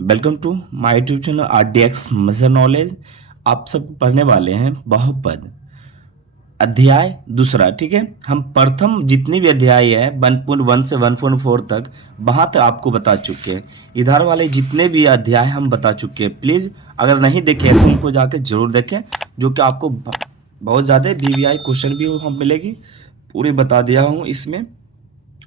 Welcome to my YouTube channel RDX major knowledge. आप सब पढ़ने वाले हैं बहुपद अध्याय दूसरा। ठीक है, हम प्रथम जितनी भी अध्याय है 1.1 से 1.4 तक वहां तक आपको बता चुके हैं। इधर वाले जितने भी अध्याय हम बता चुके हैं। प्लीज़ अगर नहीं देखे तो उनको जाके जरूर देखें, जो कि आपको बहुत ज़्यादा VVI क्वेश्चन भी हम मिलेगी, पूरे बता दिया हूँ इसमें,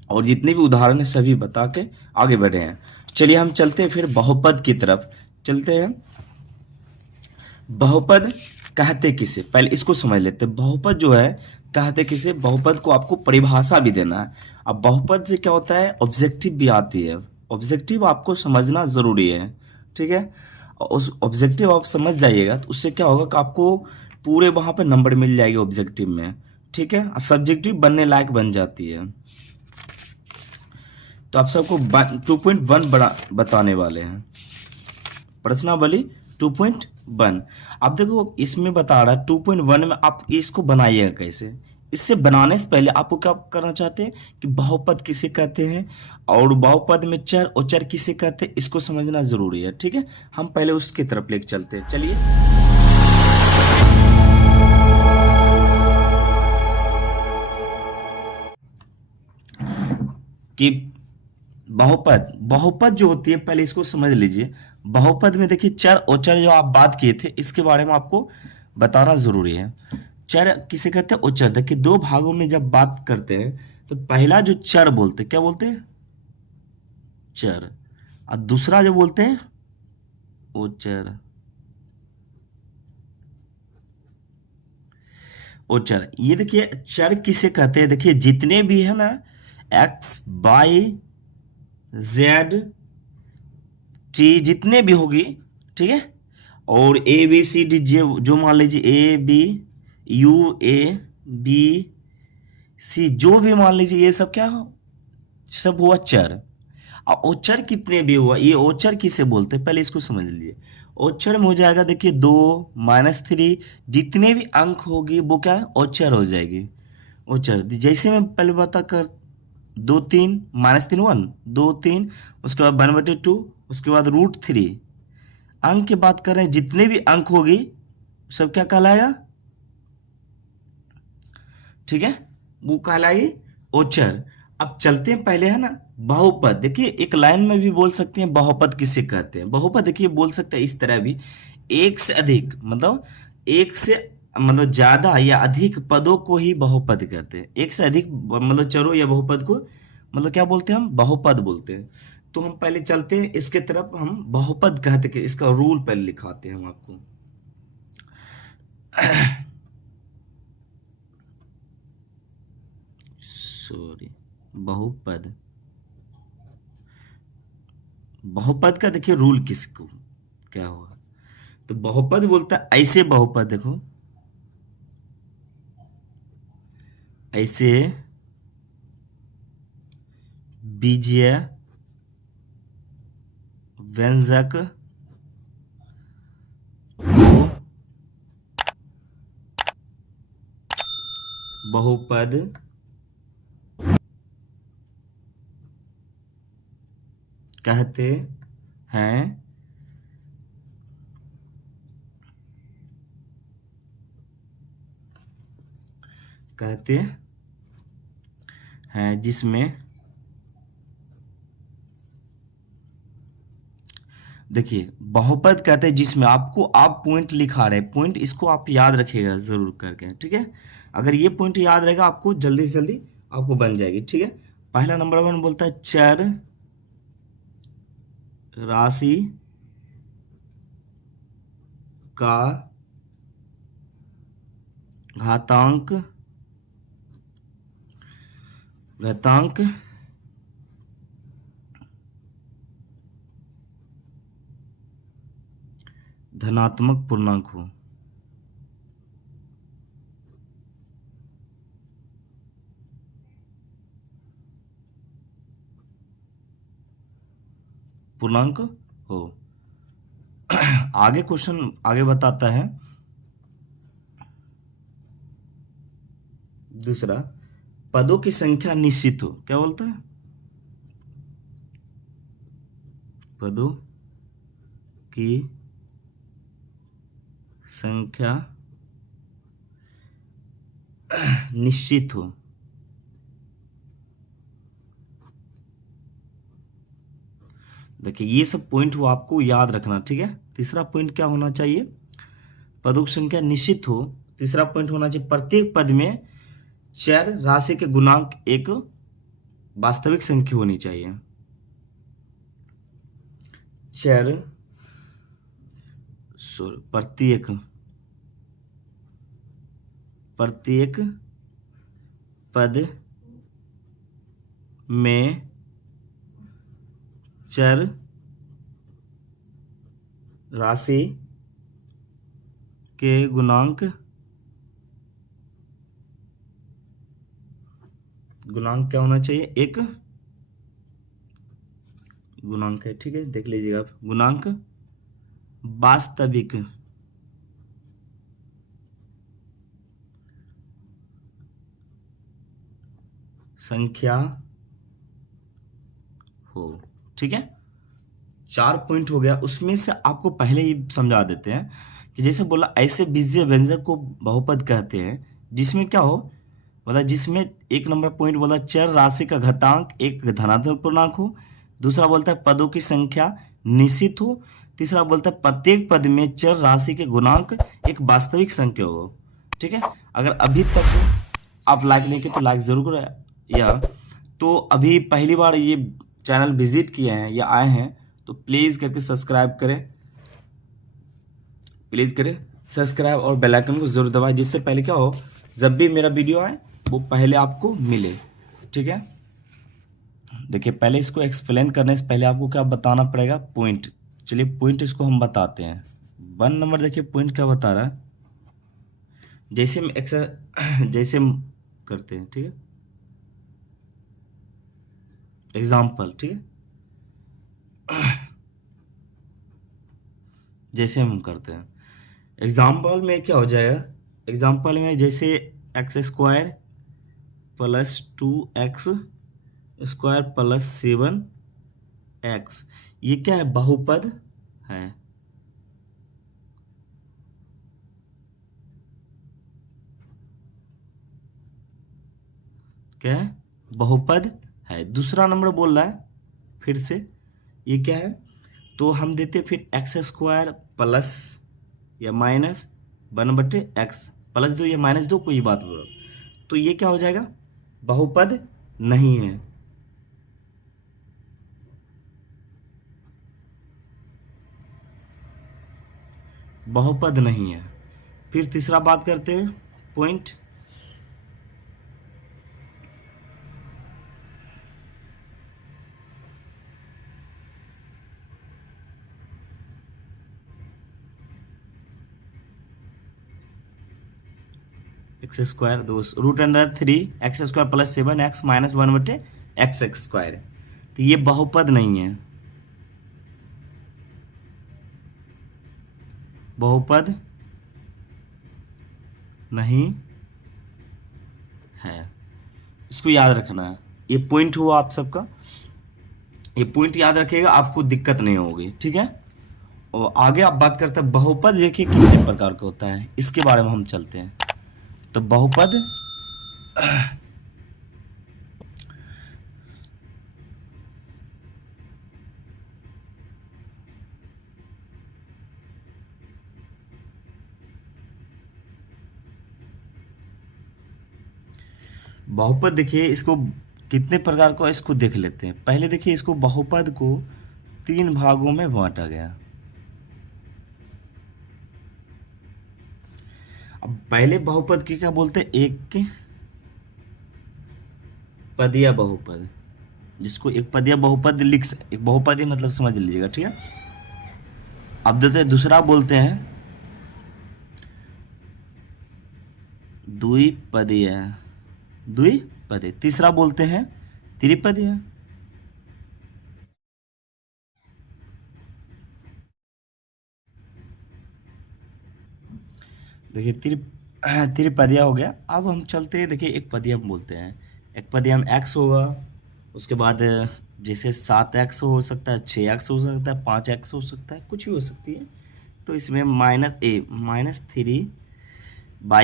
और जितने भी उदाहरण है सभी बता के आगे बढ़े हैं। चलिए हम चलते हैं फिर बहुपद की तरफ चलते हैं। बहुपद कहते किसे, पहले इसको समझ लेते हैं। बहुपद जो है कहते किसे, बहुपद को आपको परिभाषा भी देना है। अब बहुपद से क्या होता है, ऑब्जेक्टिव भी आती है। ऑब्जेक्टिव आपको समझना जरूरी है, ठीक है। उस ऑब्जेक्टिव आप समझ जाइएगा तो उससे क्या होगा कि आपको पूरे वहां पे नंबर मिल जाएगी ऑब्जेक्टिव में, ठीक है। अब सब्जेक्टिव बनने लायक बन जाती है। तो आप सबको 2.1 बताने वाले हैं, प्रश्नावली 2.1। अब देखो इसमें बता रहा है 2.1 में आप इसको बनाइएगा कैसे। इससे बनाने से पहले आपको क्या करना चाहते हैं कि बहुपद किसे कहते हैं और बहुपद में चर और चर किसे कहते हैं, इसको समझना जरूरी है, ठीक है। हम पहले उसकी तरफ लेके चलते हैं। चलिए कि बहुपद बहुपद जो होती है पहले इसको समझ लीजिए। बहुपद में देखिए चर और चर जो आप बात किए थे इसके बारे में आपको बताना जरूरी है। चर किसे कहते हैं, उच्चर। देखिए दो भागों में जब बात करते हैं तो पहला जो चर बोलते हैं क्या बोलते हैं, चर, और दूसरा जो बोलते हैं उच्चर। उच्चर ये देखिए चर किसे कहते हैं, देखिए जितने भी है ना एक्स वाई जेड टी जितने भी होगी, ठीक है, और ए बी सी डी जो मान लीजिए A B U A B C जो भी मान लीजिए, ये सब क्या हो, सब हुआ चर। और ओचर कितने भी हुआ, ये ओचर किसे बोलते हैं पहले इसको समझ लीजिए। ओचर में हो जाएगा देखिए 2 -3 जितने भी अंक होगी वो क्या है, ओचर हो जाएगी। ओचर जैसे मैं पहले बता कर 2 3 -3 1 2 3, उसके बाद 1/2, उसके बाद √3। अंक की बात कर रहे हैं, जितने भी अंक होगी सब क्या कहलाएगा, ठीक है, वो कहलाएगी ओचर। अब चलते हैं पहले है ना बहुपद। देखिए एक लाइन में भी बोल सकते हैं बहुपद किसे कहते हैं। बहुपद देखिए बोल सकते हैं इस तरह भी, एक से अधिक मतलब एक से मतलब ज्यादा या अधिक पदों को ही बहुपद कहते हैं। एक से अधिक मतलब चरों या बहुपद को मतलब क्या बोलते हैं, हम बहुपद बोलते हैं। तो हम पहले चलते हैं इसके तरफ, हम बहुपद कहते हैं, इसका रूल पहले लिखाते हैं हम आपको। सॉरी, बहुपद, बहुपद का देखिए रूल किसको क्या हुआ। तो बहुपद बोलता है ऐसे बहुपद, देखो ऐसे बीजीय व्यंजक को बहुपद कहते हैं। कहते हैं जिसमें देखिए बहुपद कहते हैं जिसमें आपको आप पॉइंट लिखा रहे, पॉइंट इसको आप याद रखिएगा जरूर करके, ठीक है। अगर ये पॉइंट याद रहेगा आपको जल्दी से जल्दी आपको बन जाएगी, ठीक है। पहला नंबर 1 बोलता है चर राशि का घातांक घातांक धनात्मक पूर्णांक हो। पूर्णांक हो। आगे क्वेश्चन आगे बताता है दूसरा, पदों की संख्या निश्चित हो। क्या बोलता है, पदों की संख्या निश्चित हो। देखिए ये सब पॉइंट वो आपको याद रखना, ठीक है। तीसरा पॉइंट क्या होना चाहिए, पदों की संख्या निश्चित हो। तीसरा पॉइंट होना चाहिए प्रत्येक पद में चर राशि के गुणांक एक वास्तविक संख्या होनी चाहिए। चर प्रत्येक पद में चर राशि के गुणांक क्या होना चाहिए, एक गुणांक है, ठीक है, देख लीजिएगा आप। गुणांक वास्तविक संख्या हो, ठीक है। 4 पॉइंट हो गया। उसमें से आपको पहले ही समझा देते हैं कि जैसे बोला ऐसे बीजीय व्यंजक को बहुपद कहते हैं जिसमें क्या हो, बोला जिसमें एक नंबर पॉइंट बोला चर राशि का घातांक एक धनात्मक पूर्णांक हो। दूसरा बोलता है पदों की संख्या निश्चित हो। तीसरा बोलता है प्रत्येक पद में चर राशि के गुणांक एक वास्तविक संख्या हो, ठीक है। अगर अभी तक आप लाइक नहीं किए तो लाइक जरूर करें, या तो अभी पहली बार ये चैनल विजिट किए हैं या आए हैं तो प्लीज़ करके सब्सक्राइब करें सब्सक्राइब और बेल आइकन को जरूर दबाएं, जिससे पहले क्या हो, जब भी मेरा वीडियो आए वो पहले आपको मिले, ठीक है। देखिए पहले इसको एक्सप्लेन करने से पहले आपको क्या बताना पड़ेगा, पॉइंट। चलिए पॉइंट इसको हम बताते हैं। 1 नंबर देखिए पॉइंट क्या बता रहा है, जैसे हम करते हैं, ठीक है, एग्जाम्पल, ठीक है, जैसे हम करते हैं एग्जाम्पल में क्या हो जाएगा, एग्जाम्पल में जैसे x² + 2x² + 7x, ये क्या है, बहुपद है। क्या है, बहुपद है। दूसरा नंबर बोल रहा है फिर से, ये क्या है, तो हम देते फिर x² प्लस या माइनस 1/x +2 या -2, कोई बात बोलो, तो ये क्या हो जाएगा, बहुपद नहीं है। बहुपद नहीं है। फिर तीसरा बात करते हैं point, x² √3x² + 7x - 1/x², तो ये बहुपद नहीं है, बहुपद नहीं है। इसको याद रखना है, ये पॉइंट हुआ आप सबका, ये पॉइंट याद रखिएगा, आपको दिक्कत नहीं होगी, ठीक है। और आगे आप बात करते हैं बहुपद, देखिए कितने प्रकार का होता है, इसके बारे में हम चलते हैं। तो बहुपद बहुपद देखिए इसको कितने प्रकार का, इसको देख लेते हैं। पहले देखिए इसको बहुपद को 3 भागों में बांटा गया। अब पहले बहुपद की क्या बोलते हैं, एक पदीय बहुपद, जिसको एक पदीय बहुपद एक बहुपदी मतलब समझ लीजिएगा, ठीक है। अब देते हैं दूसरा बोलते हैं द्विपदीय, तीसरा बोलते हैं त्रिपदीय। देखिए त्रिपदीय हो गया। अब हम चलते हैं, देखिए एक पदीय हम बोलते हैं, एक पदीय हम x होगा, उसके बाद जैसे 7x हो सकता है, 6x हो सकता है, 5x हो सकता है, कुछ भी हो सकती है। तो इसमें -3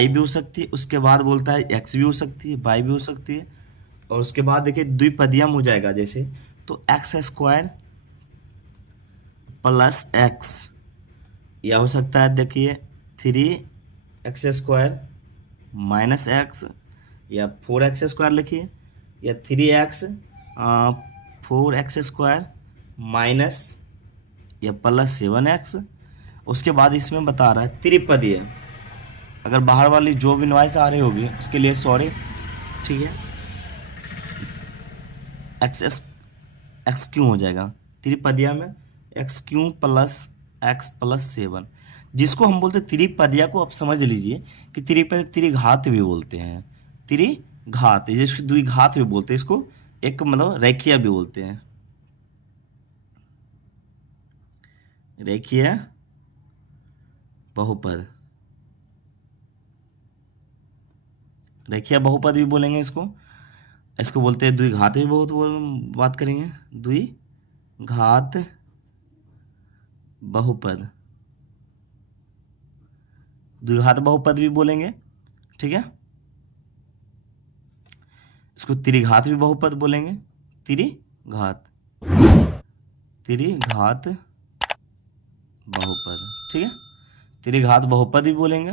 भी हो सकती है। उसके बाद बोलता है x भी हो सकती है, y भी हो सकती है। और उसके बाद देखिए द्विपदीयम हो जाएगा जैसे, तो x² + x, या हो सकता है देखिए 3x² -x, या 4x² लिखिए, या 3x 4x² माइनस या +7x। उसके बाद इसमें बता रहा है त्रिपदीय, अगर बाहर वाली जो भी नॉइस आ रही होगी उसके लिए सॉरी, ठीक है। एक्स क्यों हो जाएगा त्रिपदिया में, x³ + x + 7, जिसको हम बोलते हैं त्रिपदिया को आप समझ लीजिए कि त्रिपद त्रिघात भी बोलते हैं, त्रिघात जिसको द्विघात भी बोलते हैं, इसको एक मतलब रेखीय भी बोलते हैं, रेखीय बहुपद, रेखीय बहुपद भी बोलेंगे इसको। इसको बोलते हैं द्विघात भी बहुत बात करेंगे, द्विघात बहुपद, द्विघात बहुपद भी बोलेंगे, ठीक है। इसको त्रिघात भी बहुपद बोलेंगे, त्रिघात, त्रिघात बहुपद, ठीक है, त्रिघात बहुपद भी बोलेंगे।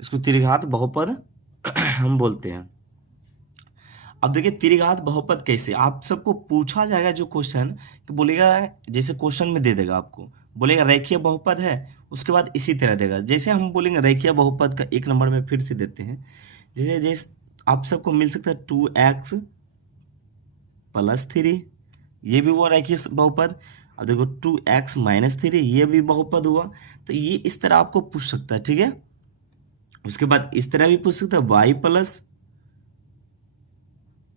इसको त्रिघात बहुपद हम बोलते हैं। अब देखिए त्रिघात बहुपद कैसे, आप सबको पूछा जाएगा जो क्वेश्चन, कि बोलेगा जैसे क्वेश्चन में दे देगा आपको, बोलेगा रेखीय बहुपद है, उसके बाद इसी तरह देगा। जैसे हम बोलेंगे रेखीय बहुपद का 1 नंबर में फिर से देते हैं, जैसे जैसे आप सबको मिल सकता है 2x + 3, ये भी हुआ रेखीय बहुपद। अब देखो 2x - 3, ये भी बहुपद हुआ। तो ये इस तरह आपको पूछ सकता है, ठीक है। उसके बाद इस तरह भी पूछ सकता है y +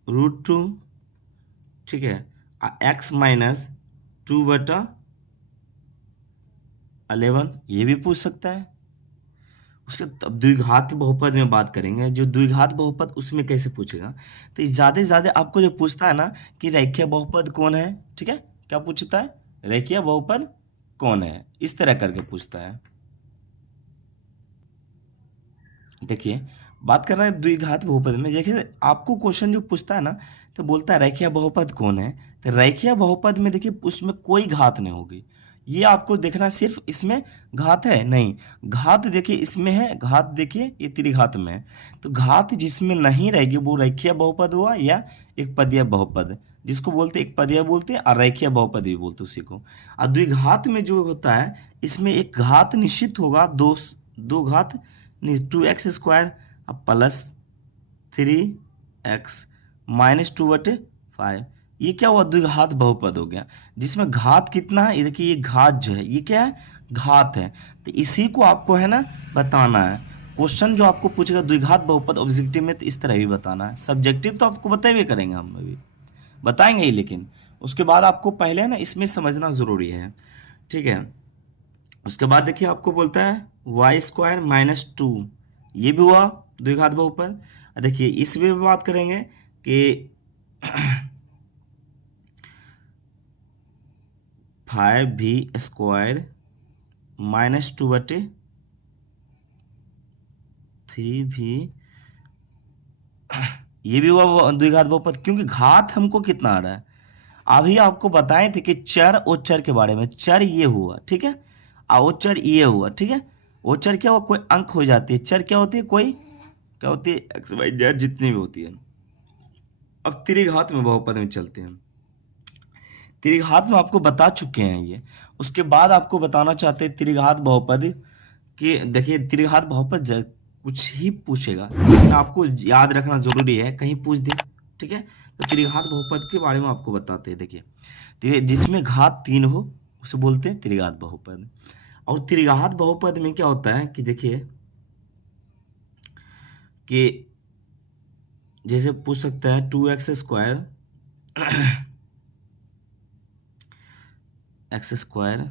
√2, ठीक है, x - 2/11, ये भी पूछ सकता है। उसके तब द्विघात बहुपद में बात करेंगे, जो द्विघात बहुपद उसमें कैसे पूछेगा, तो ज़्यादा से ज़्यादा आपको जो पूछता है ना कि रेखीय बहुपद कौन है, ठीक है, क्या पूछता है, रेखीय बहुपद कौन है, इस तरह करके पूछता है। देखिए बात कर रहे हैं द्विघात बहुपद में, देखिए आपको क्वेश्चन जो पूछता है ना, तो बोलता है रेखीय बहुपद कौन है, तो रेखीय बहुपद में देखिए उसमें कोई घात नहीं होगी, ये आपको देखना सिर्फ इसमें घात है नहीं, घात देखिए इसमें है, घात देखिए ये त्रिघात में है, तो घात जिसमें नहीं रहेगी वो रेखीय बहुपद हुआ या एक पदीय बहुपद, जिसको बोलते एक पदीय बोलते हैं और रेखीय बहुपद भी बोलते उसी को। और द्विघात में जो होता है इसमें एक घात निश्चित होगा, दो घात, 2x² +3x -2/5, ये क्या हुआ, द्विघात बहुपद हो गया, जिसमें घात कितना है, ये देखिए ये घात जो है ये क्या है, घात है। तो इसी को आपको है ना बताना है, क्वेश्चन जो आपको पूछेगा द्विघात बहुपद ऑब्जेक्टिव में, तो इस तरह भी बताना है। सब्जेक्टिव तो आपको बता भी करेंगे, हम भी बताएंगे ही, लेकिन उसके बाद आपको पहले ना इसमें समझना जरूरी है, ठीक है। उसके बाद देखिए आपको बोलता है y² - 2, ये भी हुआ द्विघात बहुपद। देखिए इसमें भी बात करेंगे कि 5v² -2/3v, ये भी हुआ द्विघात बहुपद, क्योंकि घात हमको कितना आ रहा है, अभी आपको बताए थे कि चर और चर के बारे में, चर ये हुआ, ठीक है, और चर ये हुआ, ठीक है। वो चर क्या हुआ, कोई अंक हो जाती है, चर क्या होती है, कोई क्या होती है, x y z जितनी भी होती है। अब त्रिघात में बहुपद में चलते हैं, त्रिघात में आपको बता चुके हैं ये। उसके बाद आपको बताना चाहते हैं त्रिघात बहुपद कि देखिए त्रिघात बहुपद कुछ ही पूछेगा, लेकिन आपको याद रखना जरूरी है, कहीं पूछ दे, ठीक है। तो त्रिघात बहुपद के बारे में आपको बताते हैं। देखिए जिसमें घात 3 हो उसे बोलते हैं त्रिघात बहुपद। और त्रिघात बहुपद में क्या होता है कि देखिए कि जैसे पूछ सकता है 2x² x²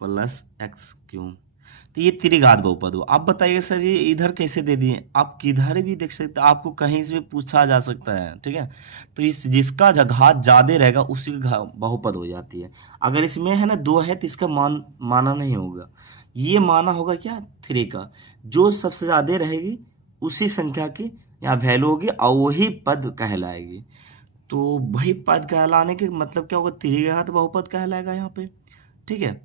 + x³ तो ये त्रिघात बहुपद हुआ। आप बताइए सर ये इधर कैसे दे दिए, आप किधर भी देख सकते हैं, आपको कहीं से भी पूछा जा सकता है, ठीक है। तो इस जिसका घात ज़्यादा रहेगा उसी का बहुपद हो जाती है। अगर इसमें है ना 2 है तो इसका माना नहीं होगा, ये माना होगा क्या 3 का। जो सबसे ज़्यादा रहेगी उसी संख्या की यहाँ वैल्यू होगी और वही पद कहलाएगी। तो वही पद कहलाने के मतलब क्या होगा, त्रिघात बहुपद कहलाएगा यहाँ पे, ठीक है।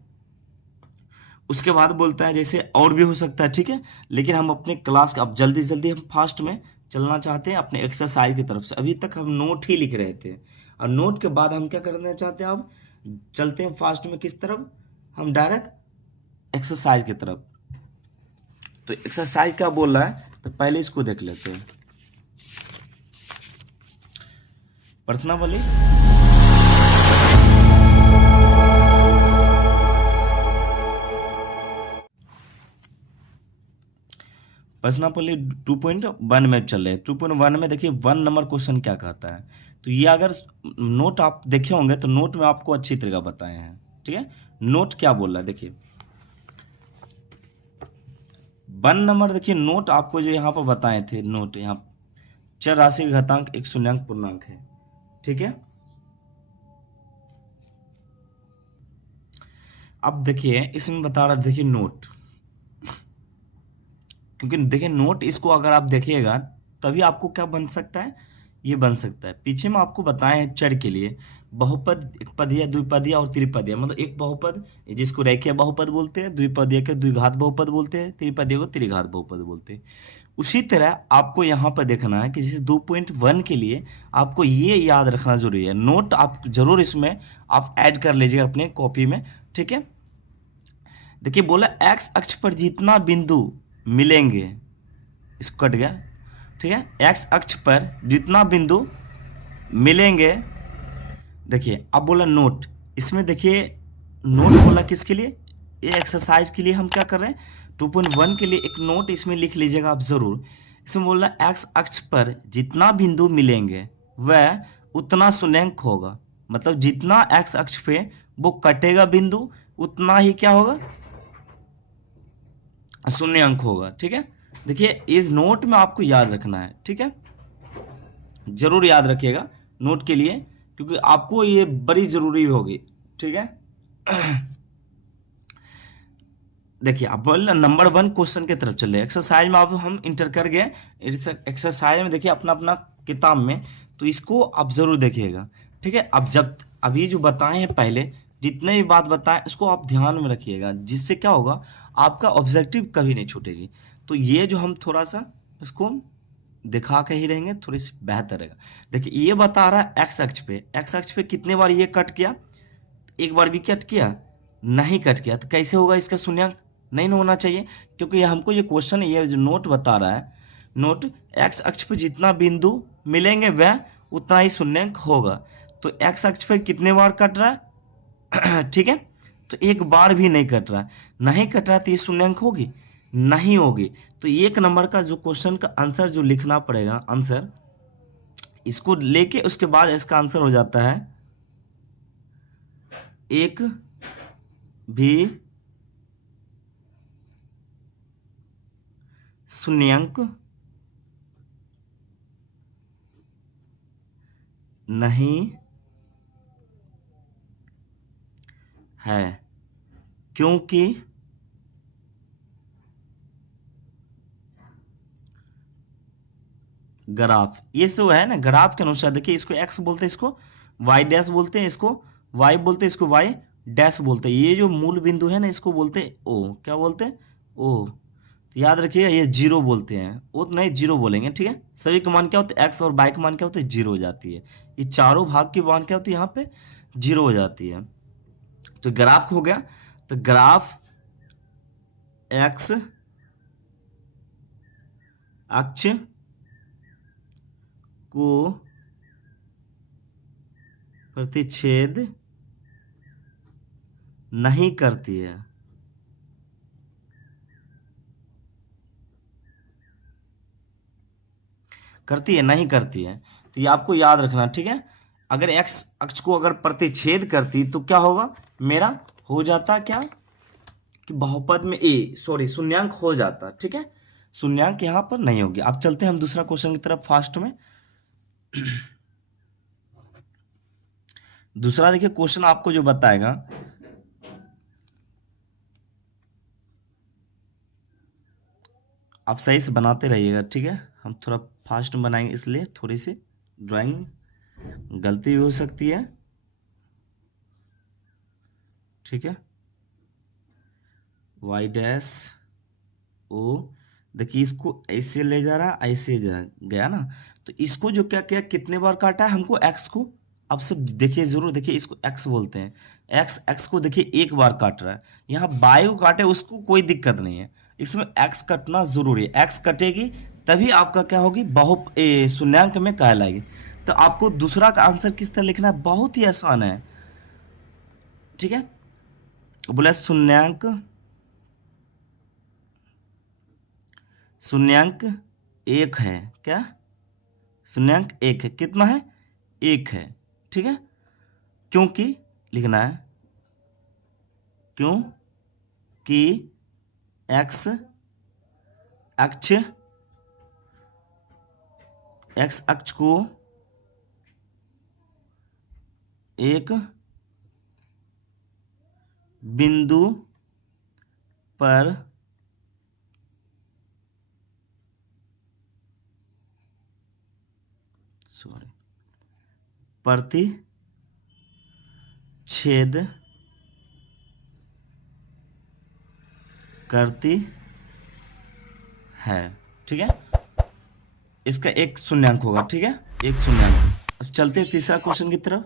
उसके बाद बोलता है जैसे और भी हो सकता है, ठीक है, लेकिन हम अपने क्लास का अब जल्दी जल्दी हम फास्ट में चलना चाहते हैं अपने एक्सरसाइज की तरफ से। अभी तक हम नोट ही लिख रहे थे और नोट के बाद हम क्या करना चाहते हैं, अब चलते हैं फास्ट में किस तरफ, हम डायरेक्ट एक्सरसाइज की तरफ। तो एक्सरसाइज क्या बोल रहा है, तो पहले इसको देख लेते हैं। प्रश्नावली प्रश्नावली 2.1 में चल रहे हैं। 2.1 में देखिए 1 नंबर क्वेश्चन क्या कहता है। तो ये अगर नोट आप देखे होंगे तो नोट में आपको अच्छी तरीके बताए हैं, ठीक है। नोट क्या बोल रहा है देखिए 1 नंबर, देखिए नोट आपको जो यहाँ पर बताए थे, नोट यहाँ चर राशि का घातांक एक शून्याङ्क पूर्णांक है, ठीक है। अब देखिए इसमें बता रहा, देखिए नोट, क्योंकि देखिए नोट इसको अगर आप देखिएगा तभी आपको क्या बन सकता है, ये बन सकता है। पीछे में आपको बताए हैं चर के लिए बहुपद, एक पदीय, द्विपदीय और त्रिपदीय। मतलब एक बहुपद जिसको रेखीय बहुपद बोलते हैं, द्विपदीय के द्विघात बहुपद बोलते हैं, त्रिपदीय को त्रिघात बहुपद बोलते हैं। उसी तरह आपको यहाँ पर देखना है कि जैसे 2.1 के लिए आपको ये याद रखना जरूरी है। नोट आप जरूर इसमें आप ऐड कर लीजिएगा अपने कॉपी में, ठीक है। देखिए बोला एक्स अक्ष पर जितना बिंदु मिलेंगे, इसको कट गया, ठीक है। एक्स अक्ष पर जितना बिंदु मिलेंगे, देखिए अब बोला नोट, इसमें देखिए नोट बोला किसके लिए, ये एक्सरसाइज के लिए हम क्या कर रहे हैं 2.1 के लिए एक नोट इसमें लिख लीजिएगा आप जरूर। इसमें बोला एक्स अक्ष पर जितना बिंदु मिलेंगे वह उतना शून्याङ्क होगा। मतलब जितना एक्स अक्ष पे वो कटेगा बिंदु उतना ही क्या होगा, शून्याङ्क होगा, ठीक है। देखिए इस नोट में आपको याद रखना है, ठीक है, जरूर याद रखिएगा नोट के लिए, क्योंकि आपको ये बड़ी जरूरी होगी, ठीक है। देखिए अब नंबर 1 क्वेश्चन की तरफ चले। एक्सरसाइज में अब हम इंटर कर गए। एक्सरसाइज में देखिए अपना अपना किताब में, तो इसको आप जरूर देखिएगा, ठीक है। अब जब अभी जो बताए हैं पहले जितने भी बात बताएं इसको आप ध्यान में रखिएगा, जिससे क्या होगा आपका ऑब्जेक्टिव कभी नहीं छूटेगी। तो ये जो हम थोड़ा सा इसको दिखा के ही रहेंगे, थोड़ी सी बेहतर रहेगा। देखिए ये बता रहा है एक्स अक्ष पे कितने बार ये कट किया, एक बार भी कट किया नहीं, कट किया तो कैसे होगा, इसका शून्याङ्क नहीं होना चाहिए, क्योंकि हमको ये क्वेश्चन, ये जो नोट बता रहा है, नोट एक्स अक्ष पे जितना बिंदु मिलेंगे वह उतना ही शून्याङ्क होगा। तो एक्स अक्ष पे कितने बार कट रहा है ठीक है, तो एक बार भी नहीं कट रहा, नहीं कट रहा तो ये शून्याङ्क होगी, नहीं होगी। तो एक नंबर का जो क्वेश्चन का आंसर जो लिखना पड़ेगा, आंसर इसको लेके उसके बाद इसका आंसर हो जाता है एक भी शून्याङ्क नहीं है, क्योंकि ग्राफ, ये सब है ना ग्राफ के अनुसार। देखिए इसको एक्स बोलते हैं, इसको वाई डैश बोलते हैं, इसको वाई बोलते हैं, इसको वाई डैश बोलते हैं। ये जो मूल बिंदु है ना इसको बोलते हैं ओ, क्या बोलते हैं ओ। तो याद रखिएगा ये जीरो बोलते हैं, ओ तो नहीं जीरो बोलेंगे, ठीक है। सभी का मान क्या होता है, एक्स और वाई का मान क्या होता है, जीरो हो जाती है। ये चारों भाग की मान क्या होती है, यहाँ पे जीरो हो जाती है। तो ग्राफ हो गया, तो ग्राफ एक्स अक्ष को प्रतिच्छेद नहीं करती है, करती है नहीं करती है। तो ये आपको याद रखना, ठीक है। अगर एक्स अक्ष को अगर प्रतिच्छेद करती तो क्या होगा, मेरा हो जाता क्या कि बहुपद में ए सॉरी शून्यांक हो जाता, ठीक है, शून्यांक यहां पर नहीं होगी। अब चलते हैं हम दूसरा क्वेश्चन की तरफ फास्ट में। दूसरा देखिए क्वेश्चन आपको जो बताएगा, आप सही से बनाते रहिएगा, ठीक है, हम थोड़ा फास्ट में बनाएंगे इसलिए थोड़ी सी ड्राइंग गलती भी हो सकती है, ठीक है। वाई डैश ओ, देखिए इसको ऐसे ले जा रहा, ऐसे जा गया ना, तो इसको जो क्या किया, कितने बार काटा है हमको, एक्स को। अब सब देखिए जरूर, देखिए इसको एक्स बोलते हैं, एक्स एक्स को देखिए एक बार काट रहा है, यहाँ बाई को काटे उसको कोई दिक्कत नहीं है, इसमें एक्स कटना जरूरी है, एक्स कटेगी तभी आपका क्या होगी, शून्यांक में कहलाएगी। तो आपको दूसरा का आंसर किस तरह लिखना है, बहुत ही आसान है, ठीक है। बोला शून्यांक, शून्यांक एक है, क्या शून्यांक एक है, कितना है, एक है, ठीक है। क्योंकि लिखना है, क्योंकि एक्स अक्ष, एक्स अक्ष को एक बिंदु पर प्रतिच्छेद करती है, ठीक है। इसका एक शून्यांक होगा, ठीक है, एक शून्यांक। अब चलते हैं तीसरा क्वेश्चन की तरफ।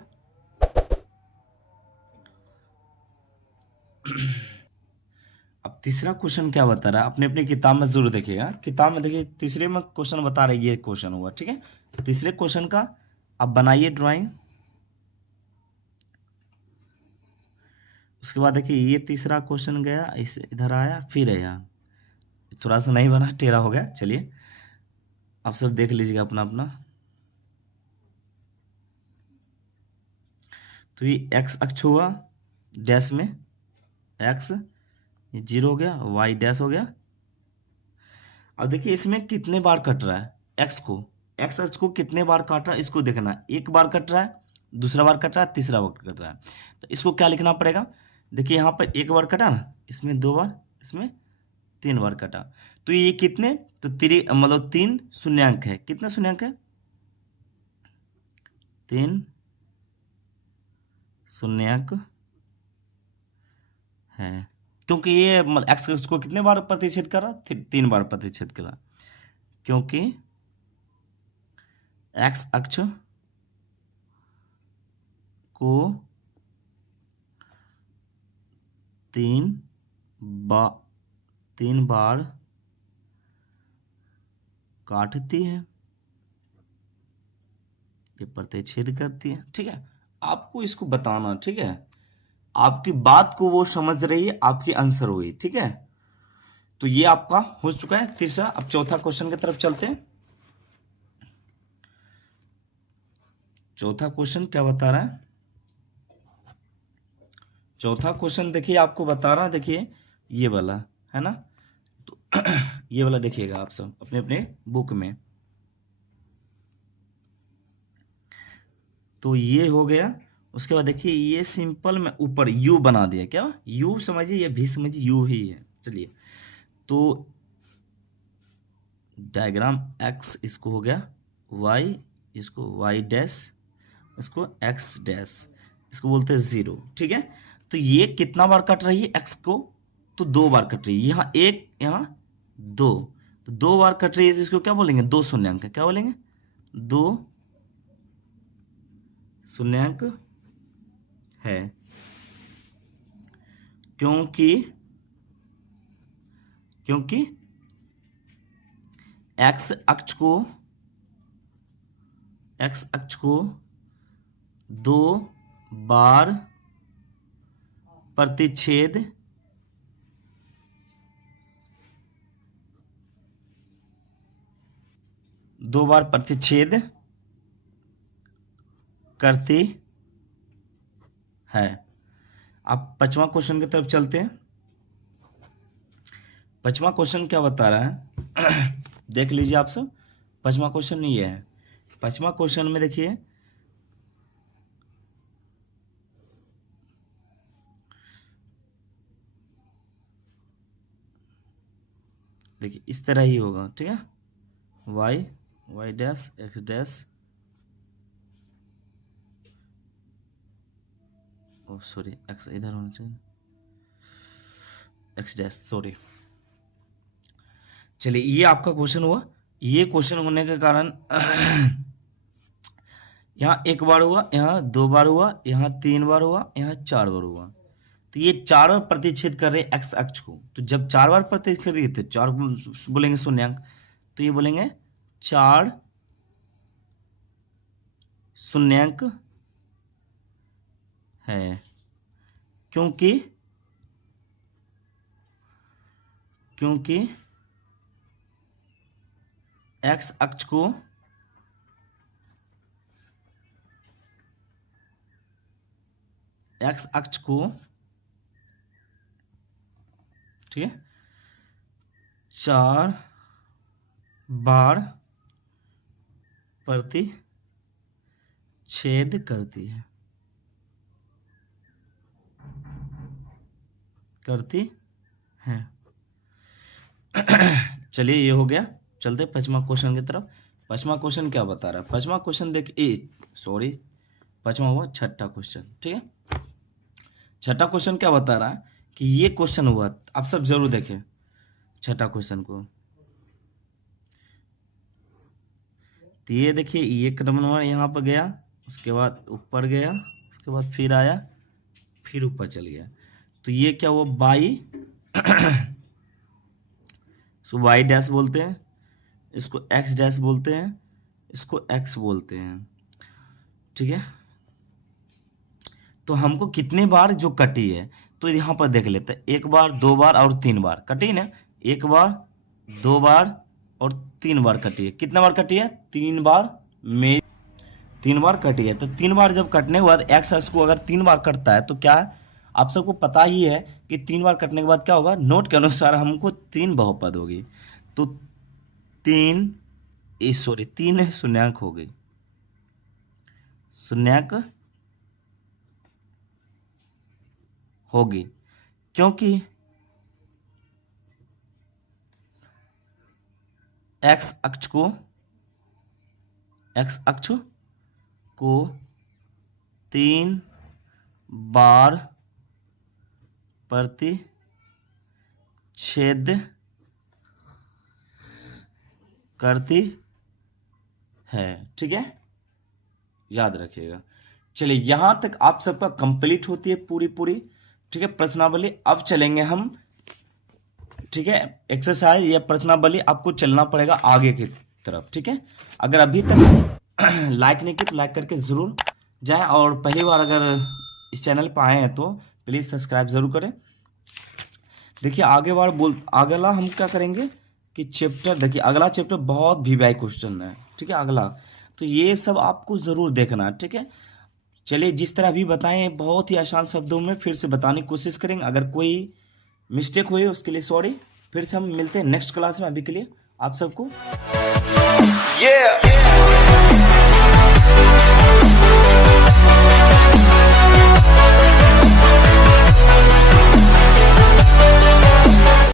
अब तीसरा क्वेश्चन क्या बता रहा है, अपने अपनी किताब में जरूर देखिएगा, किताब में देखिए तीसरे में क्वेश्चन बता रहा है, ये क्वेश्चन हुआ, ठीक है। तीसरे क्वेश्चन का अब बनाइए ड्राइंग। उसके बाद देखिए ये तीसरा क्वेश्चन गया, इसे इधर आया, फिर आया, थोड़ा सा नहीं बना, टेढ़ा हो गया। चलिए आप सब देख लीजिएगा अपना अपना। तो ये एक्स अक्ष हुआ, डैश में एक्स, ये 0 हो गया, वाई डैश हो गया। अब देखिए इसमें कितने बार कट रहा है, एक्स को, एक्स अक्ष को कितने बार काट रहा है इसको देखना है, एक बार कट रहा है, दूसरा बार कट रहा है, तीसरा बार कट रहा है, तो इसको क्या लिखना पड़ेगा, देखिए यहाँ पर एक बार कटा ना, इसमें 2 बार, इसमें 3 बार कटा, तो ये कितने, तो मतलब 3 शून्यांक है, कितना शून्यांक है, 3 शून्यांक है, क्योंकि ये एक्स को कितने बार प्रतिच्छेद कर रहा, 3 बार प्रतिच्छेद कर रहा, क्योंकि एक्स अक्ष को 3 बार काटती है, ये प्रतिच्छेद करती है, ठीक है। आपको इसको बताना, ठीक है, आपकी बात को वो समझ रही है, आपकी आंसर हुई, ठीक है। तो ये आपका हो चुका है तीसरा। अब चौथा क्वेश्चन की तरफ चलते हैं। चौथा क्वेश्चन क्या बता रहा है, चौथा क्वेश्चन देखिए आपको बता रहा है, देखिए ये वाला है ना, तो ये वाला देखिएगा आप सब अपने अपने बुक में। तो ये हो गया, उसके बाद देखिए ये सिंपल में ऊपर यू बना दिया, क्या यू समझिए, ये भी समझिए, यू ही है। चलिए तो डायग्राम एक्स इसको हो गया, वाई इसको वाई डैश, इसको एक्स डैश, इसको बोलते हैं 0, ठीक है। तो ये कितना बार कट रही है एक्स को, तो 2 बार कट रही है, यहाँ 1 यहाँ 2, तो 2 बार कट रही है, तो इसको क्या बोलेंगे, 2 शून्यांक, क्या बोलेंगे, 2 शून्यांक है, क्योंकि एक्स अक्ष को 2 बार प्रतिच्छेद करती है। अब 5वां क्वेश्चन की तरफ चलते हैं। 5वां क्वेश्चन क्या बता रहा है देख लीजिए आप सब। 5वां क्वेश्चन ये है। 5वां क्वेश्चन में देखिए, इस तरह ही होगा, ठीक है। वाई डैश एक्स डैश, ओ सॉरी एक्स इधर होना चाहिए, एक्स डैश सॉरी। चलिए ये आपका क्वेश्चन हुआ। ये क्वेश्चन होने के कारण यहाँ 1 बार हुआ, यहाँ 2 बार हुआ, यहाँ 3 बार हुआ, यहाँ 4 बार हुआ। तो ये 4 बार प्रतिच्छेद कर रहे एक्स अक्ष को। तो जब 4 बार प्रतिच्छेद करेंगे तो 4 बोलेंगे शून्यांक, तो ये बोलेंगे 4 शून्यांक है, क्योंकि एक्स अक्ष को ठीक है 4 बार प्रतिच्छेद करती है। चलिए ये हो गया। चलते 5वां क्वेश्चन की तरफ। 5वां क्वेश्चन क्या बता रहा है? 5वां क्वेश्चन देखिए, सॉरी 5वां हुआ, 6ठा क्वेश्चन, ठीक है। 6ठा क्वेश्चन क्या बता रहा है कि ये क्वेश्चन हुआ, आप सब जरूर देखें 6ठा क्वेश्चन को। तो ये देखिए, ये नंबर यहाँ पर गया, उसके बाद ऊपर गया, उसके बाद फिर आया, फिर ऊपर चल गया। तो ये क्या हुआ, बाई इसको वाई डैश बोलते हैं, इसको एक्स डैश बोलते हैं, इसको एक्स बोलते हैं, ठीक है। तो हमको कितने बार जो कटी है, तो यहाँ पर देख लेते हैं। 1 बार, 2 बार और 3 बार कटी ना। 1 बार, 2 बार और 3 बार कटी है। कितना बार कटी है? 3 बार में 3 बार कटी है। तो 3 बार जब कटने के बाद एक्स अक्ष को अगर 3 बार कटता है तो क्या है, आप सबको पता ही है कि 3 बार कटने के बाद क्या होगा, नोट के अनुसार हमको 3 बहुपद होगी। तो 3 शून्यांक हो गई, शून्यांक होगी, क्योंकि एक्स अक्ष को 3 बार प्रतिच्छेद करती है, ठीक है, याद रखिएगा। चलिए यहां तक आप सबका कंप्लीट होती है पूरी, ठीक है, प्रश्नावली। अब चलेंगे हम, ठीक है, एक्सरसाइज या प्रश्नावली आपको चलना पड़ेगा आगे की तरफ, ठीक है। अगर अभी तक लाइक नहीं किया तो लाइक करके जरूर जाएं, और पहली बार अगर इस चैनल पर आए हैं तो प्लीज सब्सक्राइब जरूर करें। देखिए अगला हम क्या करेंगे कि चैप्टर, देखिए अगला चैप्टर बहुत वीआई क्वेश्चन है, ठीक है, अगला। तो ये सब आपको जरूर देखना है, ठीक है। चलिए जिस तरह अभी बताएं बहुत ही आसान शब्दों में फिर से बताने की कोशिश करेंगे। अगर कोई मिस्टेक हुई उसके लिए सॉरी। फिर से हम मिलते हैं नेक्स्ट क्लास में। अभी के लिए आप सबको